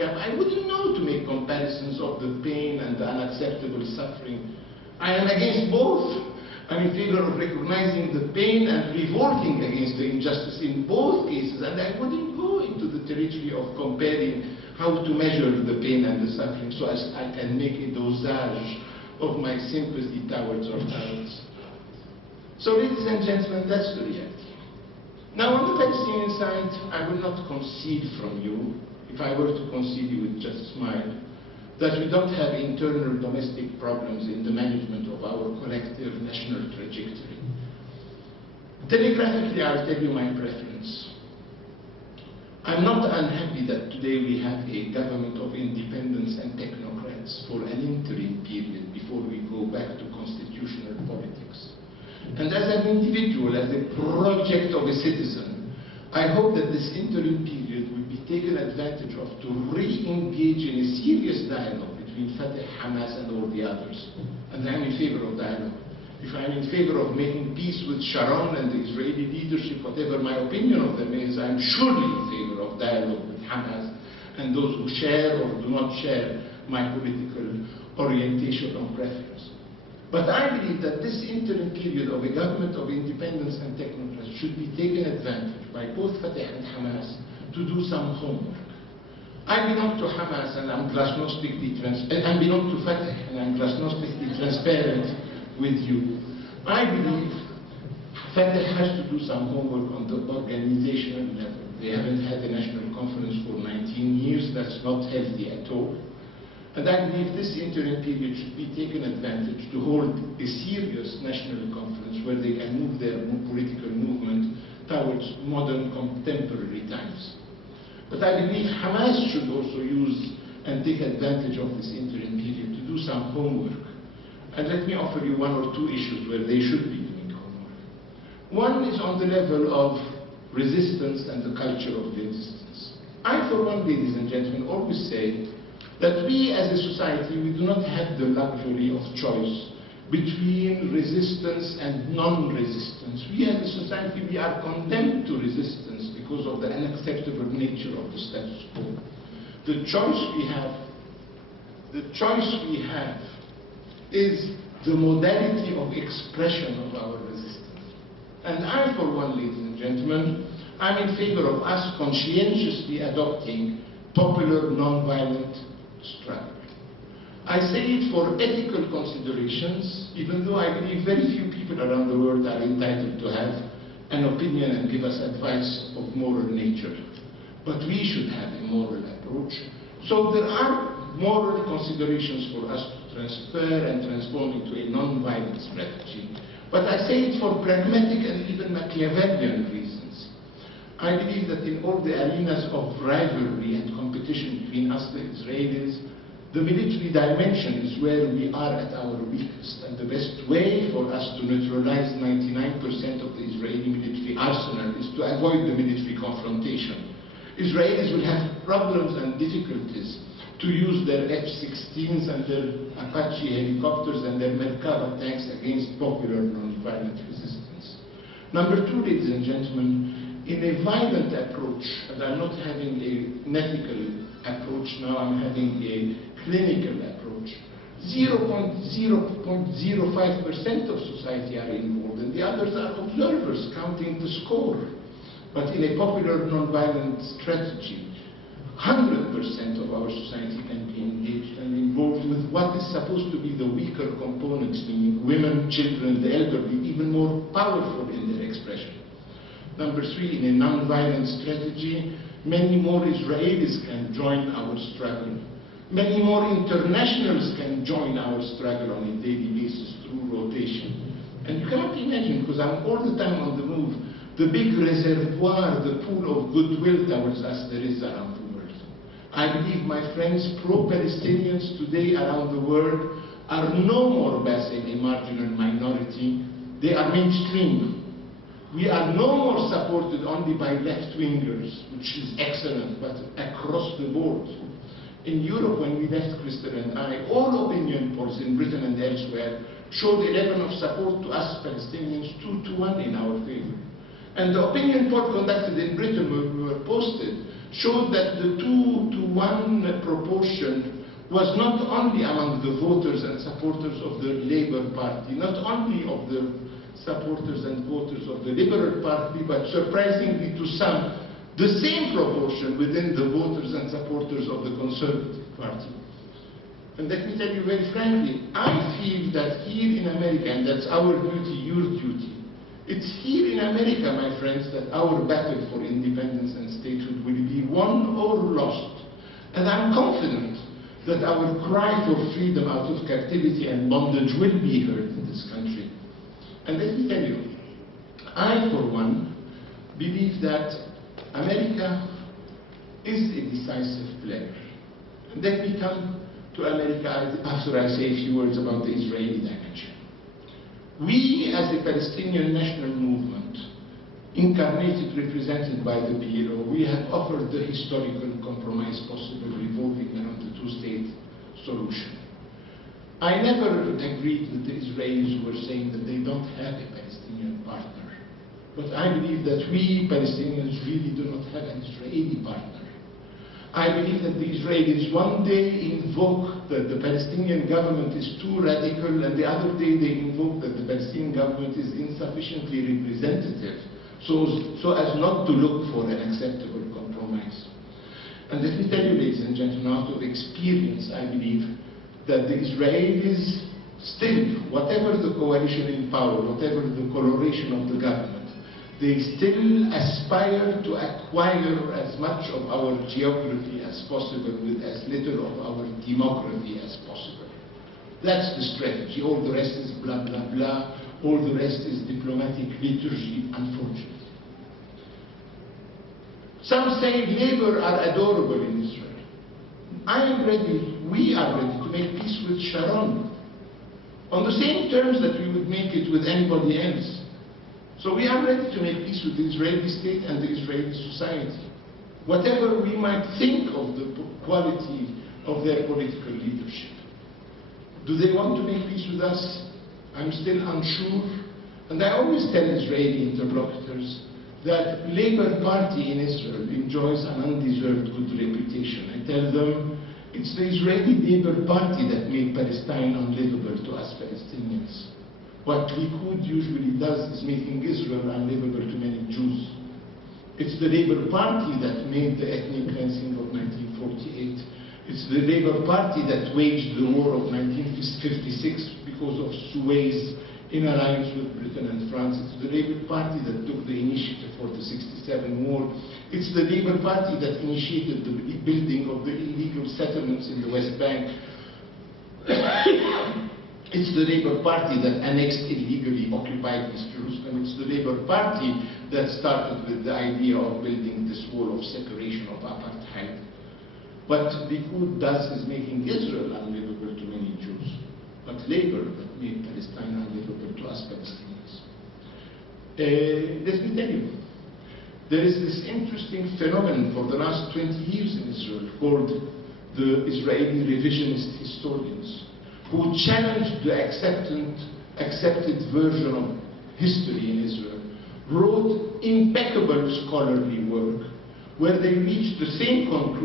I wouldn't know to make comparisons of the pain and the unacceptable suffering. I am against both. I'm in favor of recognizing the pain and revolting against the injustice in both cases, and I wouldn't go into the territory of comparing how to measure the pain and the suffering so as I can make a dosage of my sympathy towards or towards. So, ladies and gentlemen, that's the reality. Now, on the Palestinian side, I will not concede from you. If I were to concede, you would just smile, that we don't have internal domestic problems in the management of our collective national trajectory. Telegraphically, I'll tell you my preference. I'm not unhappy that today we have a government of independents and technocrats for an interim period before we go back to constitutional politics. And as an individual, as a project of a citizen, I hope that this interim period will be taken advantage of to re-engage in a serious dialogue between Fatah, Hamas, and all the others. And I'm in favor of dialogue. If I'm in favor of making peace with Sharon and the Israeli leadership, whatever my opinion of them is, I'm surely in favor of dialogue with Hamas and those who share or do not share my political orientation or preference. But I believe that this interim period of a government of independence and technocrats should be taken advantage by both Fatah and Hamas to do some homework. I belong to Hamas and I'm glasnostically transparent. I belong to Fatah and I'm glasnostically transparent with you. I believe Fatah has to do some homework on the organizational level. They haven't had a national conference for 19 years. That's not healthy at all. And I believe this interim period should be taken advantage to hold a serious national conference where they can move their political movement towards modern contemporary times. But I believe Hamas should also use and take advantage of this interim period to do some homework. And let me offer you one or two issues where they should be doing homework. One is on the level of resistance and the culture of resistance. I, for one, ladies and gentlemen, always say that we as a society, we do not have the luxury of choice between resistance and non-resistance. We as a society, we are condemned to resistance because of the unacceptable nature of the status quo. The choice we have is the modality of expression of our resistance. And I, for one, ladies and gentlemen, I'm in favor of us conscientiously adopting popular non-violent struggle. I say it for ethical considerations, even though I believe very few people around the world are entitled to have an opinion and give us advice of moral nature. But we should have a moral approach. So there are moral considerations for us to transfer and transform into a non-violent strategy. But I say it for pragmatic and even Machiavellian reasons. I believe that in all the arenas of rivalry and competition between us, the Israelis, the military dimension is where we are at our weakest. And the best way for us to neutralize 99% of the Israeli military arsenal is to avoid the military confrontation. Israelis will have problems and difficulties to use their F-16s and their Apache helicopters and their Merkava tanks against popular non-violent resistance. Number two, ladies and gentlemen, in a violent approach, and I'm not having an ethical approach now, I'm having a clinical approach, 0.05% of society are involved, and the others are observers counting the score. But in a popular non-violent strategy, 100% of our society can be engaged and involved with what is supposed to be the weaker components, meaning women, children, the elderly, even more powerful in their expression. Number three, in a non-violent strategy, many more Israelis can join our struggle. Many more internationals can join our struggle on a daily basis through rotation. And you cannot imagine, because I'm all the time on the move, the big reservoir, the pool of goodwill towards us there is around the world. I believe, my friends, pro-Palestinians today around the world are no more basing a marginal minority. They are mainstream. We are no more supported only by left-wingers, which is excellent, but across the board. In Europe, when we left, Crystal and I, all opinion polls in Britain and elsewhere showed a level of support to us Palestinians 2-1 in our favor. And the opinion poll conducted in Britain, where we were posted, showed that the 2-to-1 proportion was not only among the voters and supporters of the Labour Party, not only of the supporters and voters of the Liberal Party, but surprisingly to some, the same proportion within the voters and supporters of the Conservative Party. And let me tell you very frankly, I feel that here in America, and that's our duty, your duty, it's here in America, my friends, that our battle for independence and statehood will be won or lost. And I'm confident that our cry for freedom out of captivity and bondage will be heard in this country. And let me tell you, I, for one, believe that America is a decisive player. And let me come to America after I say a few words about the Israeli dimension. We, as a Palestinian national movement, incarnated, represented by the PLO, we have offered the historical compromise possible revolving around the two-state solution. I never agreed with the Israelis who were saying that they don't have a Palestinian partner. But I believe that we Palestinians really do not have an Israeli partner. I believe that the Israelis one day invoke that the Palestinian government is too radical, and the other day they invoke that the Palestinian government is insufficiently representative, so as not to look for an acceptable compromise. And let me tell you, ladies and gentlemen, out of experience, I believe that the Israelis still, whatever the coalition in power, whatever the coloration of the government, they still aspire to acquire as much of our geography as possible with as little of our demography as possible. That's the strategy. All the rest is blah, blah, blah. All the rest is diplomatic liturgy, unfortunately. Some say Labour are adorable in Israel. I am ready, we are ready to make peace with Sharon on the same terms that we would make it with anybody else. So we are ready to make peace with the Israeli state and the Israeli society. Whatever we might think of the quality of their political leadership. Do they want to make peace with us? I'm still unsure. And I always tell Israeli interlocutors that Labour Party in Israel enjoys an undeserved good reputation. I tell them it's the Israeli Labour Party that made Palestine unlivable to us Palestinians. What Likud usually does is making Israel unlivable to many Jews. It's the Labour Party that made the ethnic cleansing of 1948. It's the Labour Party that waged the war of 1956 because of Suez in alliance with Britain and France. It's the Labour Party that took the initiative for the 67 war. It's the Labour Party that initiated the building of the illegal settlements in the West Bank. It's the Labour Party that annexed illegally occupied East Jerusalem. It's the Labour Party that started with the idea of building this wall of separation of apartheid. What Likud does is making Israel unlivable to many Jews, but Labour that made Palestine unlivable to us Palestinians. Let me tell you, there is this interesting phenomenon for the last 20 years in Israel called the Israeli revisionist historians, who challenged the accepted version of history in Israel, wrote impeccable scholarly work where they reached the same conclusion